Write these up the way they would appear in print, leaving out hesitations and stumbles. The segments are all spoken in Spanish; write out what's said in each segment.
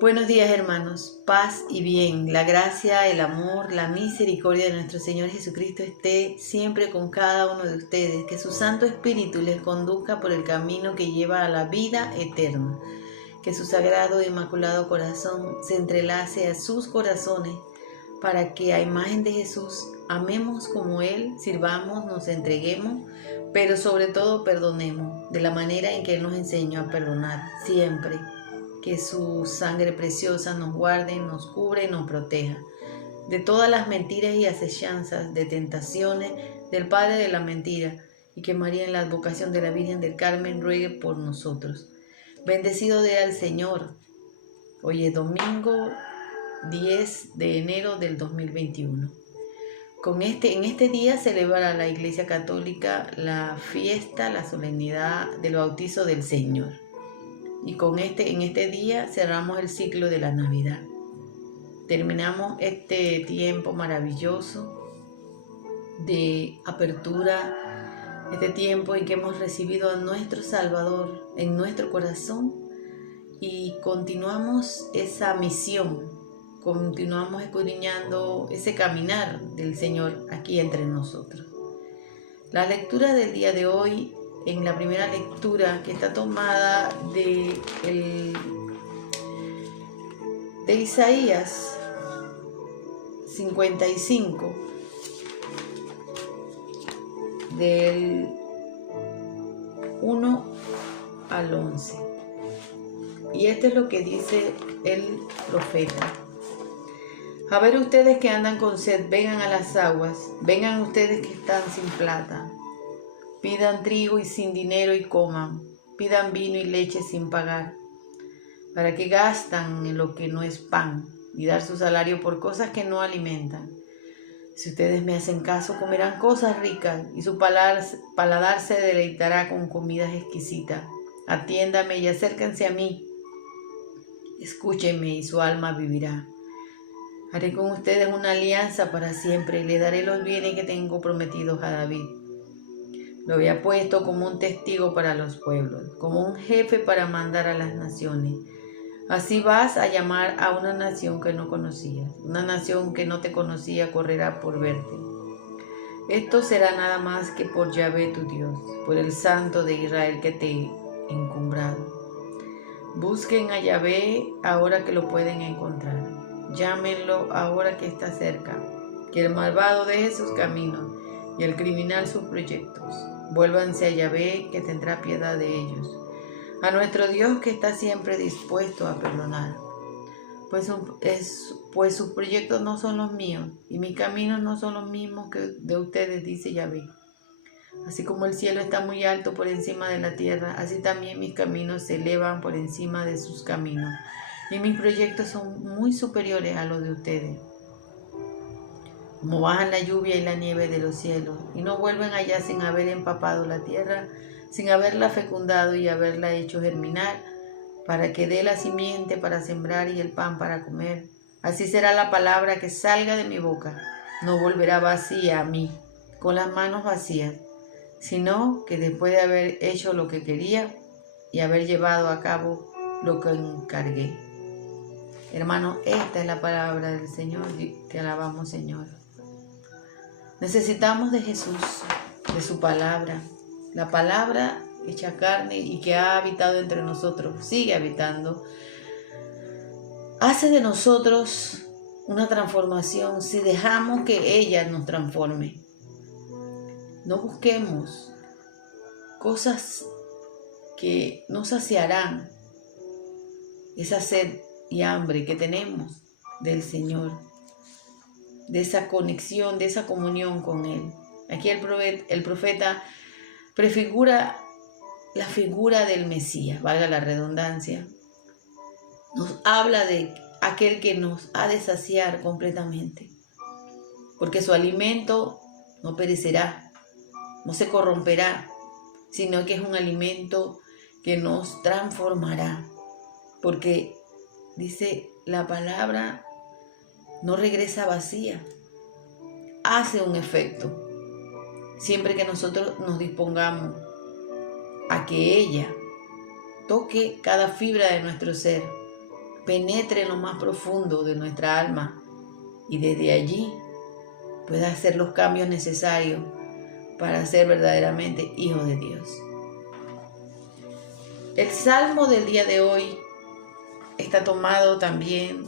Buenos días, hermanos, paz y bien, la gracia, el amor, la misericordia de nuestro Señor Jesucristo esté siempre con cada uno de ustedes, que su Santo Espíritu les conduzca por el camino que lleva a la vida eterna, que su sagrado e inmaculado corazón se entrelace a sus corazones para que a imagen de Jesús amemos como Él, sirvamos, nos entreguemos, pero sobre todo perdonemos de la manera en que Él nos enseñó a perdonar siempre. Que su sangre preciosa nos guarde, nos cubre y nos proteja de todas las mentiras y acechanzas, de tentaciones del Padre de la mentira, y que María en la advocación de la Virgen del Carmen ruegue por nosotros. Bendecido sea el Señor. Hoy es domingo 10 de enero del 2021. En este día celebra la Iglesia Católica la fiesta, la solemnidad del bautizo del Señor. Y en este día cerramos el ciclo de la Navidad. Terminamos este tiempo maravilloso de apertura, este tiempo en que hemos recibido a nuestro Salvador en nuestro corazón y continuamos esa misión, continuamos escudriñando ese caminar del Señor aquí entre nosotros. La lectura del día de hoy, en la primera lectura que está tomada de Isaías 55, del 1 al 11. Y esto es lo que dice el profeta. A ver ustedes que andan con sed, vengan a las aguas, vengan ustedes que están sin plata. Pidan trigo y sin dinero y coman, pidan vino y leche sin pagar. ¿Para qué gastan en lo que no es pan y dar su salario por cosas que no alimentan? Si ustedes me hacen caso, comerán cosas ricas y su paladar se deleitará con comidas exquisitas. Atiéndame y acérquense a mí. Escúchenme y su alma vivirá. Haré con ustedes una alianza para siempre y le daré los bienes que tengo prometidos a David. Lo había puesto como un testigo para los pueblos, como un jefe para mandar a las naciones. Así vas a llamar a una nación que no conocías. Una nación que no te conocía correrá por verte. Esto será nada más que por Yahvé tu Dios, por el Santo de Israel que te he encumbrado. Busquen a Yahvé ahora que lo pueden encontrar. Llámenlo ahora que está cerca. Que el malvado deje sus caminos y el criminal sus proyectos. Vuélvanse a Yahvé, que tendrá piedad de ellos. A nuestro Dios, que está siempre dispuesto a perdonar. Pues sus proyectos no son los míos, y mis caminos no son los mismos que de ustedes, dice Yahvé. Así como el cielo está muy alto por encima de la tierra, así también mis caminos se elevan por encima de sus caminos, y mis proyectos son muy superiores a los de ustedes. Como bajan la lluvia y la nieve de los cielos, y no vuelven allá sin haber empapado la tierra, sin haberla fecundado y haberla hecho germinar, para que dé la simiente para sembrar y el pan para comer. Así será la palabra que salga de mi boca. No volverá vacía a mí, con las manos vacías, sino que después de haber hecho lo que quería y haber llevado a cabo lo que encargué. Hermano, esta es la palabra del Señor. Te alabamos, Señor. Necesitamos de Jesús, de su palabra, la palabra hecha carne y que ha habitado entre nosotros, sigue habitando. Hace de nosotros una transformación si dejamos que ella nos transforme. No busquemos cosas que nos saciarán esa sed y hambre que tenemos del Señor, de esa conexión, de esa comunión con Él. Aquí el profeta prefigura la figura del Mesías, valga la redundancia. Nos habla de aquel que nos ha de saciar completamente, porque su alimento no perecerá, no se corromperá, sino que es un alimento que nos transformará, porque dice la palabra, no regresa vacía, hace un efecto, siempre que nosotros nos dispongamos a que ella toque cada fibra de nuestro ser, penetre en lo más profundo de nuestra alma y desde allí pueda hacer los cambios necesarios para ser verdaderamente hijos de Dios. El salmo del día de hoy está tomado también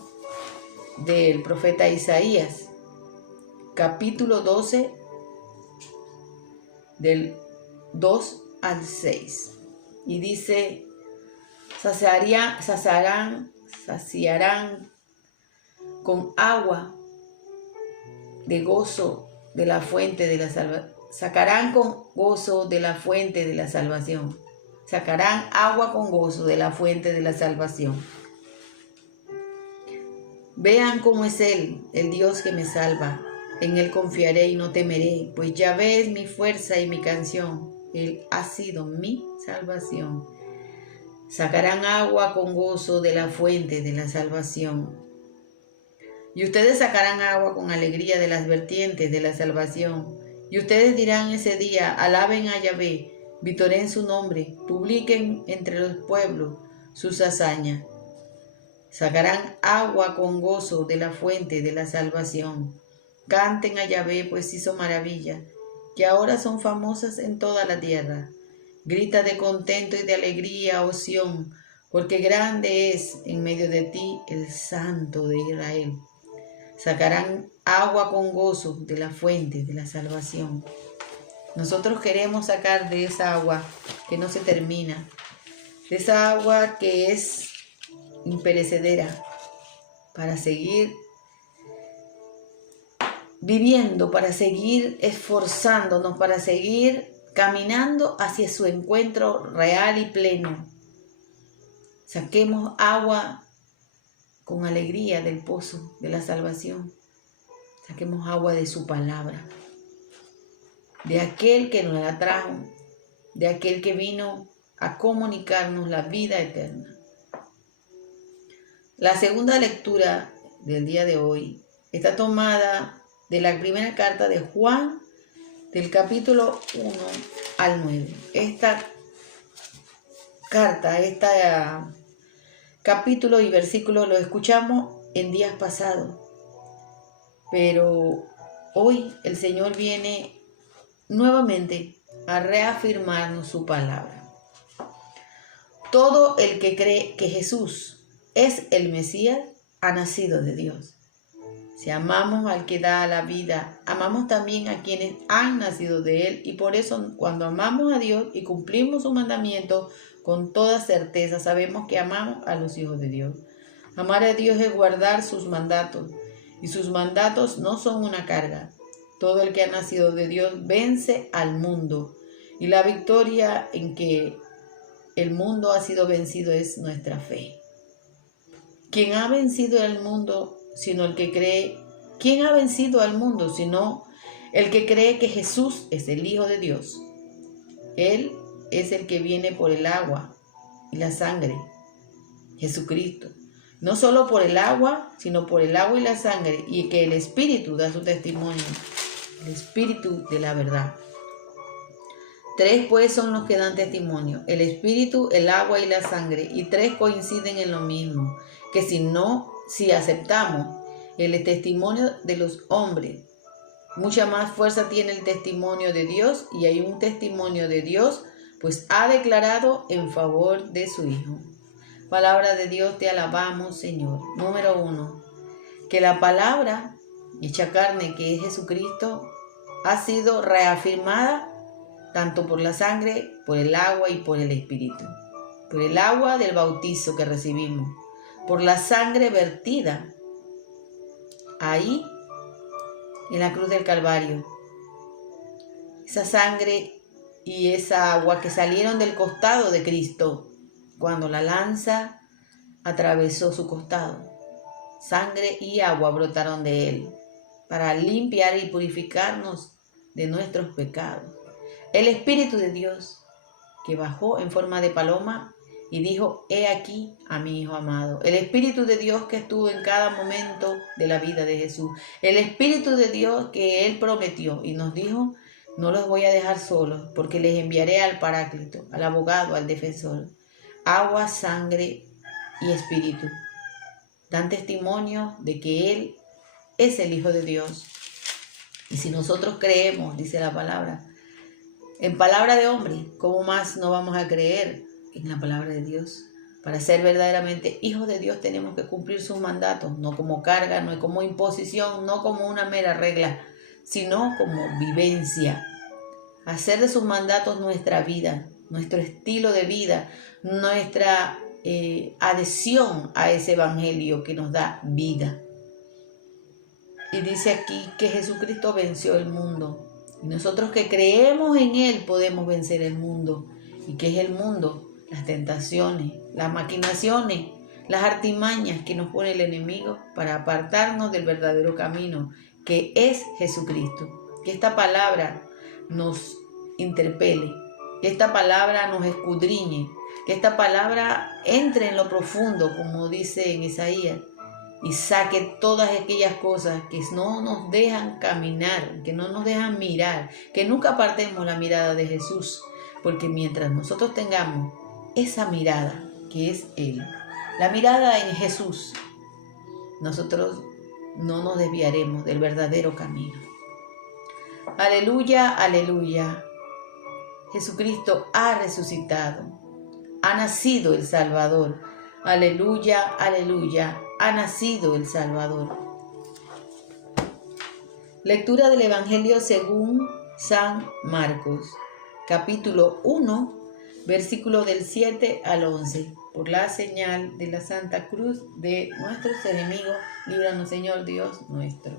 del profeta Isaías, capítulo 12, del 2 al 6. Y dice: saciarán con agua de gozo de la fuente de la salvación. Sacarán con gozo de la fuente de la salvación. Sacarán agua con gozo de la fuente de la salvación. Vean cómo es Él, el Dios que me salva. En Él confiaré y no temeré, pues Yahvé es mi fuerza y mi canción. Él ha sido mi salvación. Sacarán agua con gozo de la fuente de la salvación. Y ustedes sacarán agua con alegría de las vertientes de la salvación. Y ustedes dirán ese día: alaben a Yahvé, vitoren su nombre, publiquen entre los pueblos sus hazañas. Sacarán agua con gozo de la fuente de la salvación. Canten a Yahvé, pues hizo maravillas, que ahora son famosas en toda la tierra. Grita de contento y de alegría, oh Sión, porque grande es en medio de ti el Santo de Israel. Sacarán agua con gozo de la fuente de la salvación. Nosotros queremos sacar de esa agua que no se termina, de esa agua que es imperecedera, para seguir viviendo, para seguir esforzándonos, para seguir caminando hacia su encuentro real y pleno. Saquemos agua con alegría del pozo de la salvación. Saquemos agua de su palabra, de aquel que nos la trajo, de aquel que vino a comunicarnos la vida eterna. La segunda lectura del día de hoy está tomada de la primera carta de Juan, del capítulo 1 al 9. Esta carta, capítulo y versículo lo escuchamos en días pasados, pero hoy el Señor viene nuevamente a reafirmarnos su palabra. Todo el que cree que Jesús es el Mesías ha nacido de Dios. Si amamos al que da la vida, amamos también a quienes han nacido de Él, y por eso cuando amamos a Dios y cumplimos su mandamiento, con toda certeza sabemos que amamos a los hijos de Dios. Amar a Dios es guardar sus mandatos, y sus mandatos no son una carga. Todo el que ha nacido de Dios vence al mundo, y la victoria en que el mundo ha sido vencido es nuestra fe. ¿Quién ha vencido al mundo sino el que cree? ¿Quién ha vencido al mundo sino el que cree que Jesús es el Hijo de Dios? Él es el que viene por el agua y la sangre, Jesucristo. No solo por el agua, sino por el agua y la sangre, y que el Espíritu da su testimonio, el Espíritu de la verdad. Tres pues son los que dan testimonio: el Espíritu, el agua y la sangre, y tres coinciden en lo mismo, que si aceptamos el testimonio de los hombres, mucha más fuerza tiene el testimonio de Dios, y hay un testimonio de Dios, pues ha declarado en favor de su Hijo. Palabra de Dios, te alabamos, Señor. Número 1, que la palabra hecha carne, que es Jesucristo, ha sido reafirmada tanto por la sangre, por el agua y por el Espíritu. Por el agua del bautizo que recibimos, por la sangre vertida ahí en la cruz del Calvario. Esa sangre y esa agua que salieron del costado de Cristo cuando la lanza atravesó su costado. Sangre y agua brotaron de él para limpiar y purificarnos de nuestros pecados. El Espíritu de Dios que bajó en forma de paloma y dijo: he aquí a mi Hijo amado. El Espíritu de Dios que estuvo en cada momento de la vida de Jesús. El Espíritu de Dios que Él prometió y nos dijo: no los voy a dejar solos, porque les enviaré al Paráclito, al abogado, al defensor. Agua, sangre y Espíritu. dan testimonio de que Él es el Hijo de Dios. Y si nosotros creemos, dice la palabra, en palabra de hombre, ¿cómo más no vamos a creer en la palabra de Dios? Para ser verdaderamente hijos de Dios tenemos que cumplir sus mandatos, no como carga, no como imposición, no como una mera regla, sino como vivencia. Hacer de sus mandatos nuestra vida, nuestro estilo de vida, nuestra adhesión a ese evangelio que nos da vida. Y dice aquí que Jesucristo venció el mundo. Y nosotros que creemos en Él podemos vencer el mundo. ¿Y qué es el mundo? Las tentaciones, las maquinaciones, las artimañas que nos pone el enemigo para apartarnos del verdadero camino, que es Jesucristo. Que esta palabra nos interpele, que esta palabra nos escudriñe, que esta palabra entre en lo profundo, como dice en Isaías, y saque todas aquellas cosas que no nos dejan caminar, que no nos dejan mirar, que nunca apartemos la mirada de Jesús, porque mientras nosotros tengamos esa mirada que es Él, la mirada en Jesús, nosotros no nos desviaremos del verdadero camino. Aleluya, aleluya. Jesucristo ha resucitado, ha nacido el Salvador. Aleluya, aleluya, ha nacido el Salvador. Lectura del Evangelio según San Marcos, capítulo 1, versículo del 7 al 11. Por la señal de la Santa Cruz de nuestros enemigos, líbranos, Señor Dios nuestro.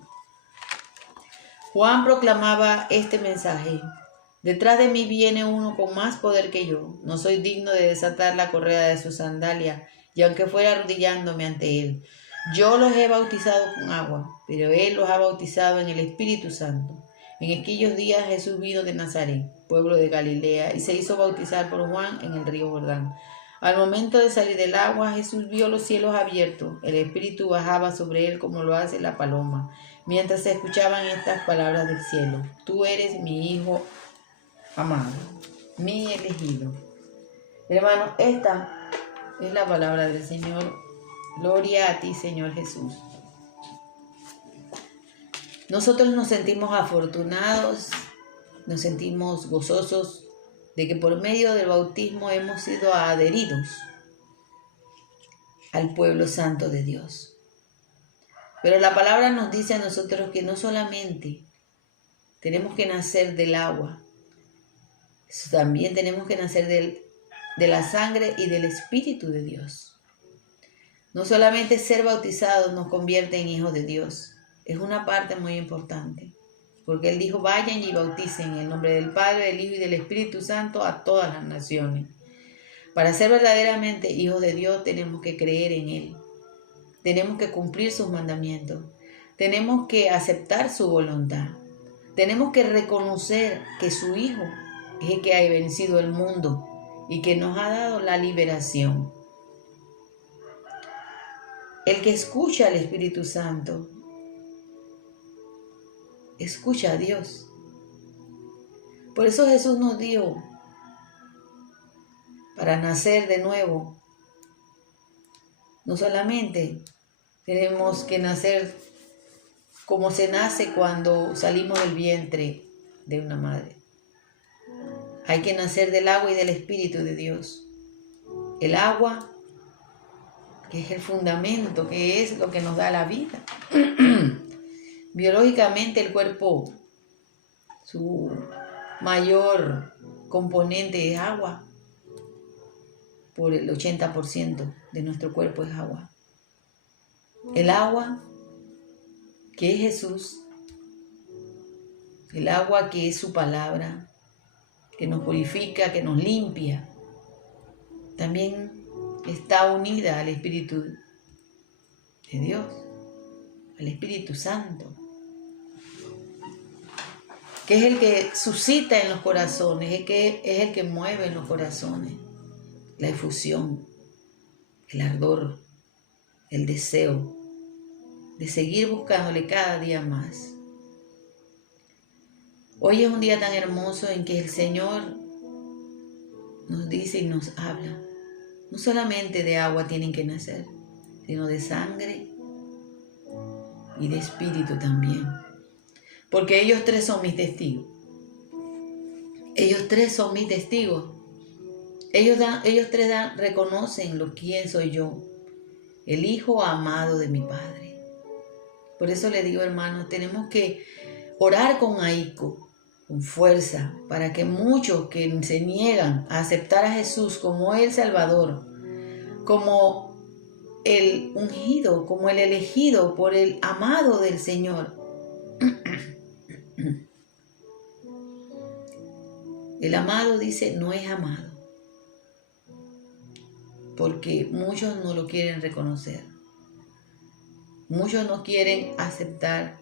Juan proclamaba este mensaje: detrás de mí viene uno con más poder que yo. No soy digno de desatar la correa de su sandalia, y aunque fuera arrodillándome ante él. Yo los he bautizado con agua, pero él los ha bautizado en el Espíritu Santo. En aquellos días Jesús vino de Nazaret, pueblo de Galilea, y se hizo bautizar por Juan en el río Jordán. Al momento de salir del agua, Jesús vio los cielos abiertos. El Espíritu bajaba sobre él como lo hace la paloma, mientras se escuchaban estas palabras del cielo: tú eres mi Hijo amado, mi elegido. Hermano, esta es la palabra del Señor. Gloria a ti, Señor Jesús. Nosotros nos sentimos afortunados, nos sentimos gozosos de que por medio del bautismo hemos sido adheridos al pueblo santo de Dios. Pero la palabra nos dice a nosotros que no solamente tenemos que nacer del agua, también tenemos que nacer de la sangre y del Espíritu de Dios. No solamente ser bautizados nos convierte en hijos de Dios, es una parte muy importante, porque Él dijo: vayan y bauticen en el nombre del Padre, del Hijo y del Espíritu Santo a todas las naciones. Para ser verdaderamente hijos de Dios tenemos que creer en Él, tenemos que cumplir sus mandamientos, tenemos que aceptar su voluntad, tenemos que reconocer que su Hijo es el que ha vencido el mundo y que nos ha dado la liberación. El que escucha al Espíritu Santo, escucha a Dios. Por eso Jesús nos dio, para nacer de nuevo, no solamente tenemos que nacer como se nace cuando salimos del vientre de una madre. Hay que nacer del agua y del Espíritu de Dios. El agua, que es el fundamento, que es lo que nos da la vida. Biológicamente el cuerpo, su mayor componente es agua. Por el 80% de nuestro cuerpo es agua. El agua, que es Jesús, el agua que es su palabra, que nos purifica, que nos limpia, también está unida al Espíritu de Dios, al Espíritu Santo, que es el que suscita en los corazones, es el que mueve en los corazones la efusión, el ardor, el deseo de seguir buscándole cada día más. Hoy es un día tan hermoso en que el Señor nos dice y nos habla. No solamente de agua tienen que nacer, sino de sangre y de espíritu también. Porque ellos tres son mis testigos. Ellos tres son mis testigos. Ellos tres reconocen quién soy yo, el hijo amado de mi Padre. Por eso le digo, hermanos, tenemos que orar con ahínco, con fuerza, para que muchos que se niegan a aceptar a Jesús como el Salvador, como el ungido, como el elegido por el amado del Señor. El amado dice, no es amado, porque muchos no lo quieren reconocer. Muchos no quieren aceptar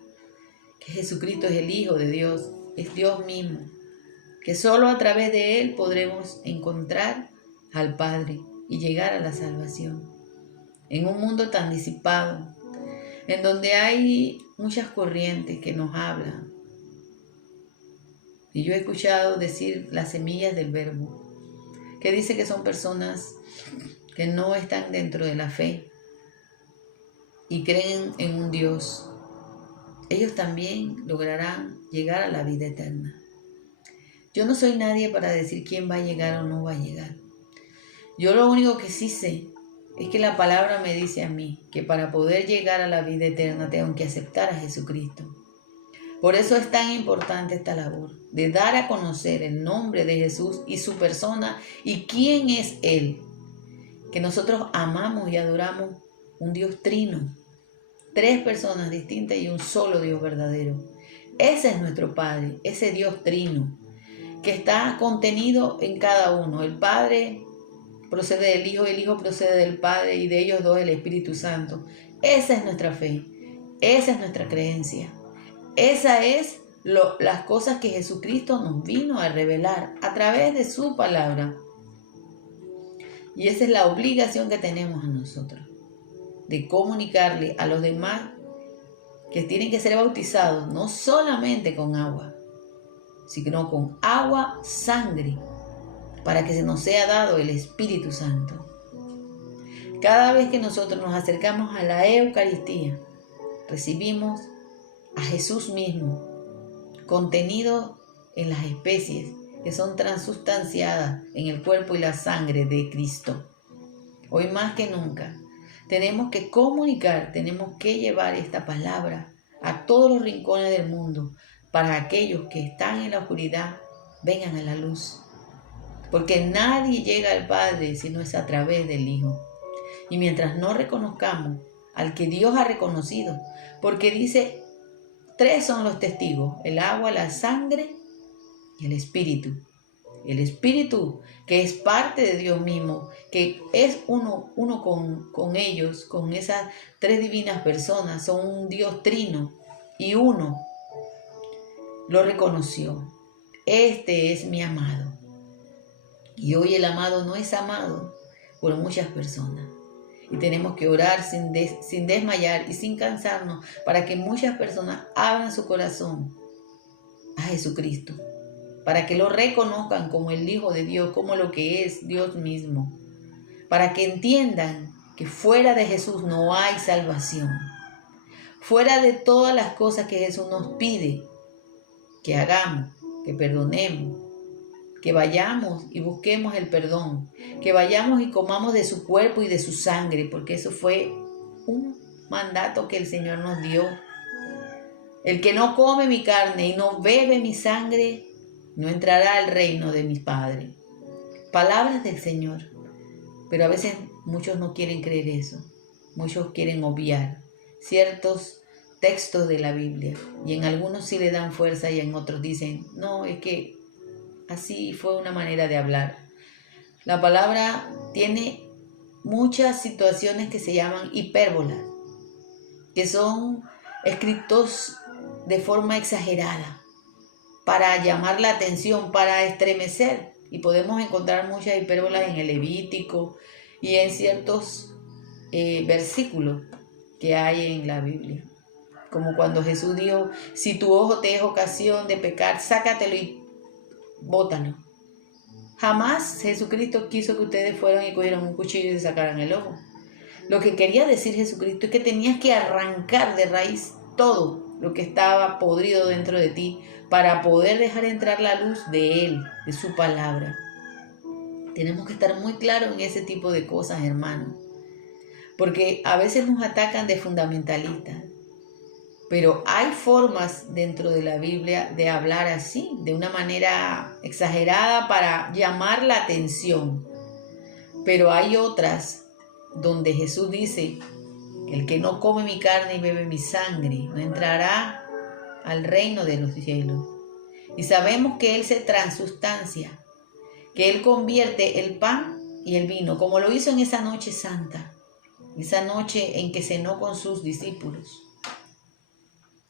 que Jesucristo es el Hijo de Dios, es Dios mismo, que solo a través de Él podremos encontrar al Padre y llegar a la salvación. En un mundo tan disipado, en donde hay muchas corrientes que nos hablan. Y yo he escuchado decir las semillas del verbo, que dice que son personas que no están dentro de la fe y creen en un Dios. Ellos también lograrán llegar a la vida eterna. Yo no soy nadie para decir quién va a llegar o no va a llegar. Yo lo único que sí sé es que la palabra me dice a mí que para poder llegar a la vida eterna tengo que aceptar a Jesucristo. Por eso es tan importante esta labor de dar a conocer el nombre de Jesús y su persona y quién es Él. Que nosotros amamos y adoramos un Dios trino, 3 personas distintas y un solo Dios verdadero. Ese es nuestro Padre, ese Dios trino, que está contenido en cada uno. El Padre procede del Hijo, el Hijo procede del Padre y de ellos dos el Espíritu Santo. Esa es nuestra fe, esa es nuestra creencia. Esa es las cosas que Jesucristo nos vino a revelar a través de su palabra. Y esa es la obligación que tenemos a nosotros, de comunicarle a los demás que tienen que ser bautizados no solamente con agua, sino con agua, sangre, para que se nos sea dado el Espíritu Santo. Cada vez que nosotros nos acercamos a la Eucaristía, recibimos a Jesús mismo, contenido en las especies que son transustanciadas en el cuerpo y la sangre de Cristo. Hoy más que nunca tenemos que comunicar, tenemos que llevar esta palabra a todos los rincones del mundo para aquellos que están en la oscuridad vengan a la luz. Porque nadie llega al Padre si no es a través del Hijo. Y mientras no reconozcamos al que Dios ha reconocido, porque dice, 3 son los testigos, el agua, la sangre y el Espíritu. El Espíritu, que es parte de Dios mismo, que es uno con ellos, con esas 3 divinas personas, son un Dios trino y uno, lo reconoció. Este es mi amado. Y hoy el amado no es amado por muchas personas. Y tenemos que orar sin desmayar y sin cansarnos para que muchas personas abran su corazón a Jesucristo, para que lo reconozcan como el Hijo de Dios, como lo que es Dios mismo, para que entiendan que fuera de Jesús no hay salvación, fuera de todas las cosas que Jesús nos pide que hagamos, que perdonemos, que vayamos y busquemos el perdón, que vayamos y comamos de su cuerpo y de su sangre, porque eso fue un mandato que el Señor nos dio. El que no come mi carne y no bebe mi sangre, no entrará al reino de mi Padre. Palabras del Señor. Pero a veces muchos no quieren creer eso. Muchos quieren obviar ciertos textos de la Biblia. Y en algunos sí le dan fuerza y en otros dicen, no, es que así fue una manera de hablar. La palabra tiene muchas situaciones que se llaman hipérbolas, que son escritos de forma exagerada, para llamar la atención, para estremecer. Y podemos encontrar muchas hipérbolas en el Levítico y en ciertos versículos que hay en la Biblia. Como cuando Jesús dijo, si tu ojo te es ocasión de pecar, sácatelo y bótalo. Jamás Jesucristo quiso que ustedes fueran y cogieran un cuchillo y se sacaran el ojo. Lo que quería decir Jesucristo es que tenías que arrancar de raíz todo lo que estaba podrido dentro de ti para poder dejar entrar la luz de Él, de su palabra. Tenemos que estar muy claros en ese tipo de cosas, hermanos, porque a veces nos atacan de fundamentalistas, pero hay formas dentro de la Biblia de hablar así, de una manera exagerada para llamar la atención, pero hay otras donde Jesús dice: el que no come mi carne y bebe mi sangre no entrará al reino de los cielos. Y sabemos que Él se transustancia, que Él convierte el pan y el vino, como lo hizo en esa noche santa, esa noche en que cenó con sus discípulos,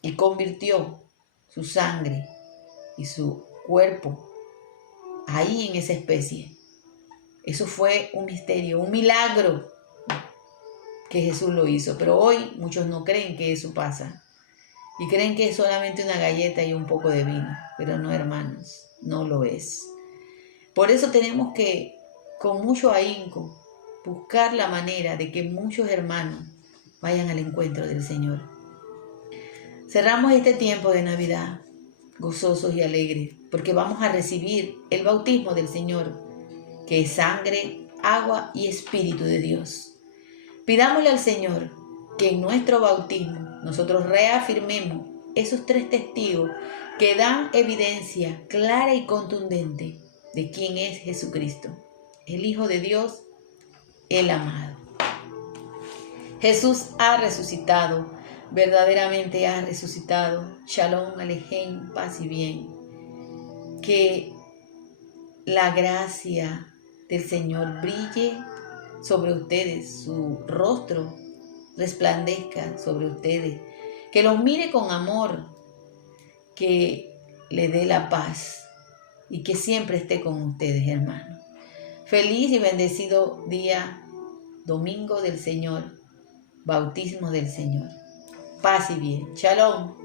y convirtió su sangre y su cuerpo ahí en esa especie. Eso fue un misterio, un milagro que Jesús lo hizo, pero hoy muchos no creen que eso pasa y creen que es solamente una galleta y un poco de vino, pero no, hermanos, no lo es. Por eso tenemos que, con mucho ahínco, buscar la manera de que muchos hermanos vayan al encuentro del Señor. Cerramos este tiempo de Navidad gozosos y alegres, porque vamos a recibir el bautismo del Señor, que es sangre, agua y Espíritu de Dios. Pidámosle al Señor que en nuestro bautismo nosotros reafirmemos esos 3 testigos que dan evidencia clara y contundente de quién es Jesucristo, el Hijo de Dios, el amado. Jesús ha resucitado, verdaderamente ha resucitado. Shalom, Alejem, paz y bien. Que la gracia del Señor brille sobre ustedes, su rostro resplandezca sobre ustedes, que los mire con amor, que le dé la paz y que siempre esté con ustedes, hermanos. Feliz y bendecido día, domingo del Señor, bautismo del Señor. Paz y bien. Shalom.